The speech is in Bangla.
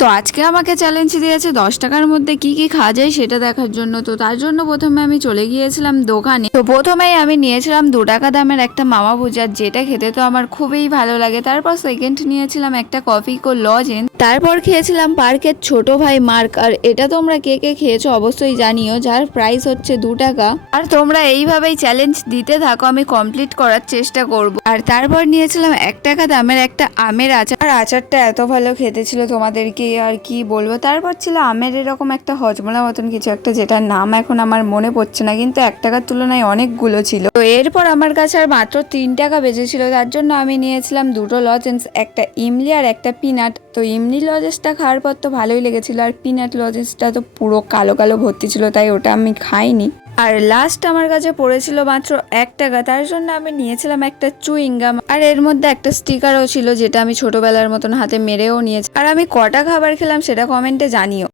তো আজকে আমাকে চ্যালেঞ্জ দিয়েছে 10 টাকার মধ্যে কি কি খাওয়া যায় সেটা দেখার জন্য। তো তার জন্য প্রথমে আমি চলে গিয়েছিলাম দোকানে। তো প্রথমেই আমি নিয়েছিলাম 2 টাকা দামের একটা মামা ভুজার, যেটা খেতে তো আমার খুবই ভালো লাগে। তারপর সেকেন্ড নিয়েছিলাম একটা কফি কো লজেন্স। তারপর খেয়েছিলাম পার্কের ছোট ভাই মার্ক। আর এটা তোমরা কে কে খেয়েছো অবশ্যই জানিও, যার প্রাইস হচ্ছে 2 টাকা। আর তোমরা এইভাবেই চ্যালেঞ্জ দিতে থাকো, আমি কমপ্লিট করার চেষ্টা করব। আর তারপর নিয়েছিলাম 1 টাকা দামের একটা আমের আচার। আর আচারটা এত ভালো খেতে ছিল তোমাদেরকে আর কি বলবো। তারপর ছিল আমের এরকম একটা হজমলা মতন কিছু একটা, যেটার নাম এখন আমার মনে পড়ছে না, কিন্তু 1 টাকার তুলনায় অনেকগুলো ছিল। তো এরপর আমার কাছে আর মাত্র 3 টাকা বেঁচেছিল, তার জন্য আমি নিয়েছিলাম 2টো লজেন্স, একটা ইমলি আর একটা পিনাট। তো ইমলি লজেন্সটা খাওয়ার পর তো ভালোই লেগেছিল, আর পিনাট লজেন্সটা তো পুরো কালো কালো ভর্তি ছিল, তাই ওটা আমি খাইনি। আর লাস্ট আমার কাছে পড়েছিল মাত্র 1 টাকা, তার জন্য আমি নিয়েছিলাম একটা চুইংগাম। আর এর মধ্যে একটা স্টিকারও ছিল, যেটা আমি ছোটবেলার মতন হাতে মেরেও নিয়েছি। আর আমি কটা খাবার খেলাম সেটা কমেন্টে জানিও।